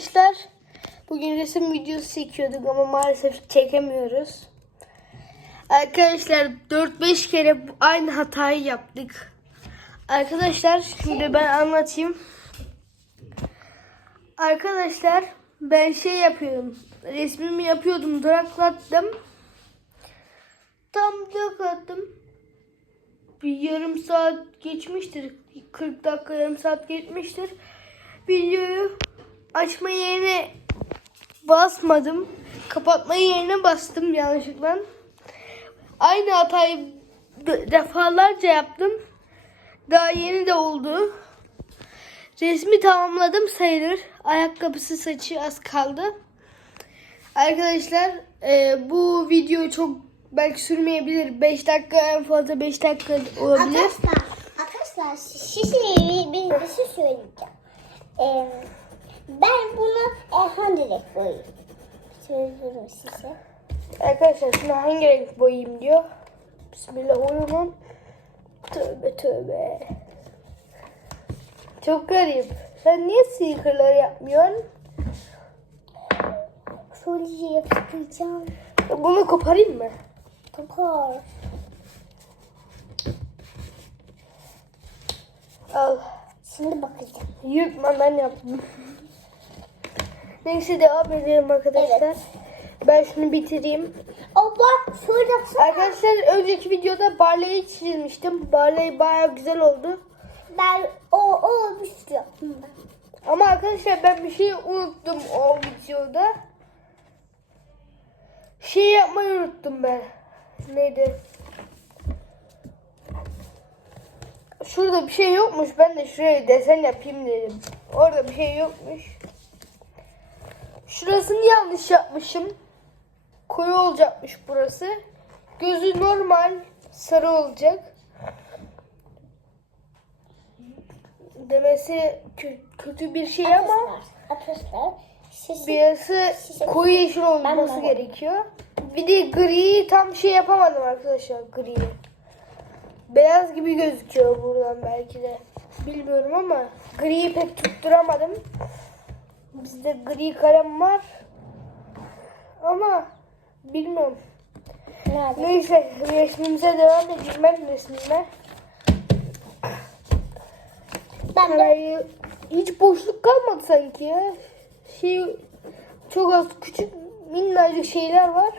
Arkadaşlar bugün resim videosu çekiyorduk ama maalesef çekemiyoruz. Arkadaşlar 4-5 kere aynı hatayı yaptık. Arkadaşlar şimdi ben anlatayım. Arkadaşlar ben şey yapıyorum. Resmimi yapıyordum. Duraklattım. Tam duraklattım. Bir yarım saat geçmiştir. 40 dakika yarım saat geçmiştir. Videoyu açma yerine basmadım. Kapatma yerine bastım yanlışlıkla. Aynı hatayı de- defalarca yaptım. Daha yeni de oldu. Resmi tamamladım sayılır. Ayakkabısı saçı az kaldı. Arkadaşlar e, bu video çok belki sürmeyebilir. 5 dakika en fazla 5 dakika olabilir. Arkadaşlar, arkadaşlar bir, bir, bir şey söyleyeceğim. Ee, bunu Erhan direkt koyayım. Söylüyorum size. Arkadaşlar şunu hangi renk boyayayım diyor. Bismillahirrahmanirrahim. Tövbe tövbe. Çok garip. Sen niye sneakerları yapmıyorsun? Şöyle yapıştıracağım. Bunu koparayım mı? Kopar. Al. Şimdi bakacağım. Yırtma ben yaptım. Neyse devam edelim arkadaşlar. Evet. Ben şunu bitireyim. Şöyle yapsana. Arkadaşlar önceki videoda Barley'i çizmiştim. Barley baya güzel oldu. Ben o o bir şey yaptım ben. Ama arkadaşlar ben bir şey unuttum o videoda. Şey yapmayı unuttum ben. Neydi? Şurada bir şey yokmuş. Ben de şuraya desen yapayım dedim. Orada bir şey yokmuş. Şurasını yanlış yapmışım. Koyu olacakmış burası. Gözü normal sarı olacak. Demesi kö- kötü bir şey ama Birisi koyu yeşil olması gerekiyor. Bir de gri tam şey yapamadım arkadaşlar gri. Beyaz gibi gözüküyor buradan belki de. Bilmiyorum ama griyi pek tutturamadım. Bizde gri kalem var. Ama bilmiyorum. nerede? Neyse resmimize devam edeyim ben resmime. Ben de Parayı hiç boşluk kalmadı sanki ya. Şey çok az küçük minnacık şeyler var.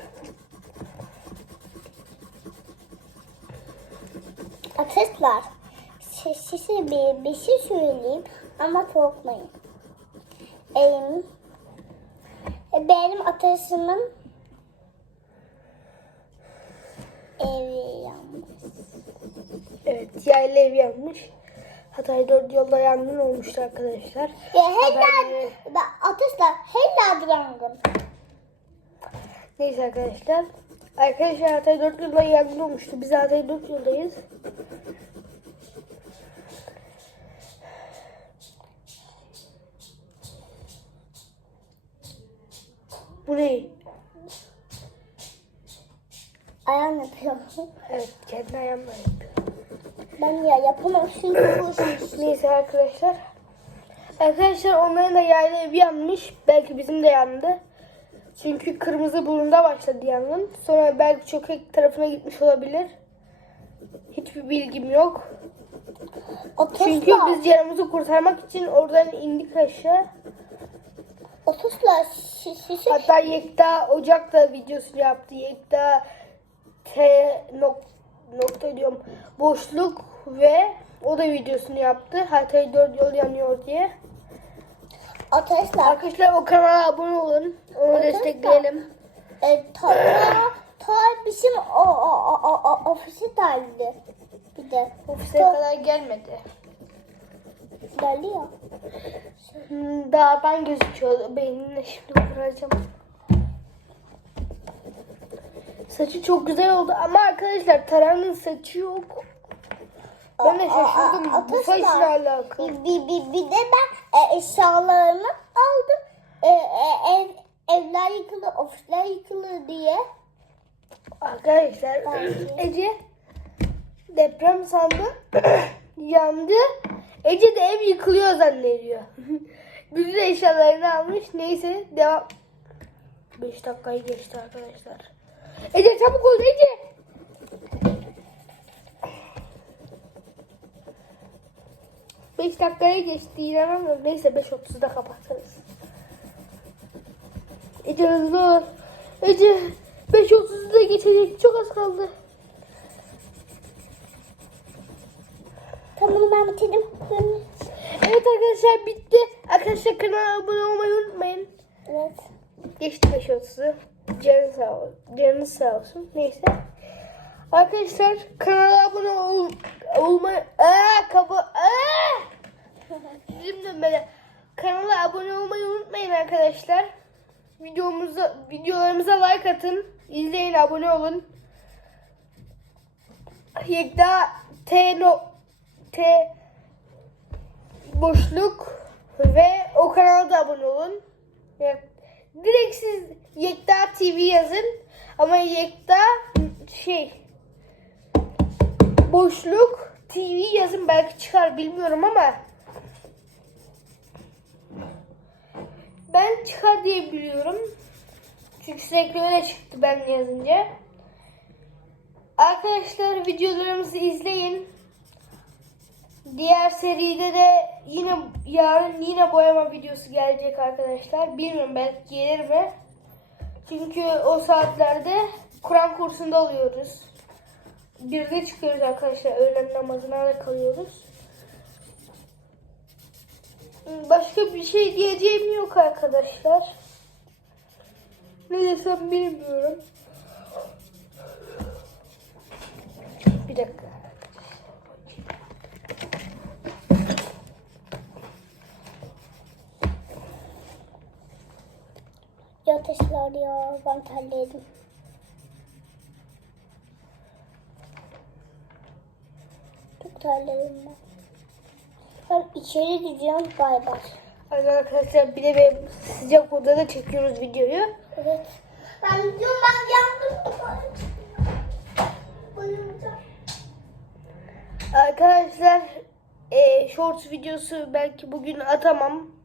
Arkadaşlar si- size bir, bir şey söyleyeyim ama korkmayın. Elim, e, benim ateşimin evi yanmış. Evet yayla ev yanmış. Hatay dört yolda yangın olmuştu arkadaşlar. Ya helal, ateşler helal yangın. Neyse arkadaşlar. Arkadaşlar Hatay dört yolda yangın olmuştu. Biz Hatay dört yoldayız. Bu ne? Ayağım yapıyorum. Evet kendi ayağımla yapıyorum. Ben ya yapamam çünkü bu Neyse arkadaşlar. Arkadaşlar onların da yayla evi yanmış. Belki bizim de yandı. Çünkü kırmızı burunda başladı yangın. Sonra belki çökek tarafına gitmiş olabilir. Hiçbir bilgim yok. Çünkü Ateşler, biz canımızı kurtarmak için oradan indik aşağı. Ateşler si- size Hatta Yekta Ocak'ta videosunu yaptı. Yekta T nok nokta diyorum boşluk ve o da videosunu yaptı. Hatay 4 yol yanıyor diye. ateşler Arkadaşlar o kanala abone olun. Onu Arkadaşlar. destekleyelim. E, ta bizim o, o, o, o, o, ofisi geldi. Bir de. Ofise kadar gelmedi. Geldi ya. Hmm, Dağdan gözüküyor. Beynine şimdi vuracağım. Saçı çok güzel oldu ama arkadaşlar Taran'ın saçı yok. Ben de şaşırdım. aa, Bu saçla alakalı. Bir, bir, bir, de ben e, eşyalarımı aldım. E, e, ev, evler yıkılır, ofisler yıkılır diye. Arkadaşlar. Ece deprem sandı. yandı. Ece de ev yıkılıyor zannediyor. Bütün eşyalarını almış. Neyse devam. 5 dakikayı geçti arkadaşlar. Ece çabuk ol Ece. Beş dakikaya geçti inanamıyorum. Neyse 5.30'da kapatırız. Ece hızlı ol. Ece 5.30'da geçecek. Çok az kaldı. Tamam ben bitirdim. Evet arkadaşlar bitti. Arkadaşlar kanala abone olmayı unutmayın. Evet. Geçti 5.30'u. Canı sağ olsun. Canı sağ olsun. Neyse. Arkadaşlar kanala abone ol, olmayı... Aa, kaba... Aa! Dilimden böyle. Kanala abone olmayı unutmayın arkadaşlar. Videomuza, videolarımıza like atın. İzleyin, abone olun. Yekta T no T boşluk ve o kanala da abone olun. Direkt siz Yekta TV yazın ama Yekta şey boşluk TV yazın belki çıkar bilmiyorum ama ben çıkar diye biliyorum. Çünkü sürekli öyle çıktı ben yazınca. Arkadaşlar videolarımızı izleyin. Diğer seride de yine yarın yine boyama videosu gelecek arkadaşlar. Bilmiyorum belki gelir mi? Çünkü o saatlerde Kur'an kursunda oluyoruz. Birde çıkıyoruz arkadaşlar. Öğlen namazına da kalıyoruz. Başka bir şey diyeceğim yok arkadaşlar. Ne desem bilmiyorum. Bir dakika. Yatışlar ya ben terledim. Çok terledim ben. Ben içeri gidiyorum bay bay. Hadi arkadaşlar bir de benim sıcak odada çekiyoruz videoyu. Evet. Ben gidiyorum ben yandım. Bayılacağım. Arkadaşlar e, shorts videosu belki bugün atamam.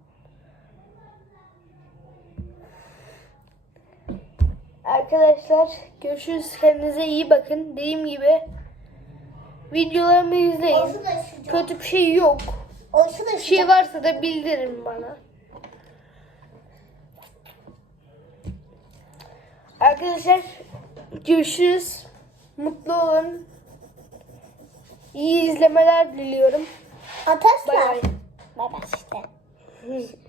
Arkadaşlar görüşürüz. Kendinize iyi bakın. Dediğim gibi videolarımı izleyin. Kötü bir şey yok. Bir şey varsa da bildirin bana. Arkadaşlar görüşürüz. Mutlu olun. İyi izlemeler diliyorum. Bay Atasla. bay. Bay bay işte.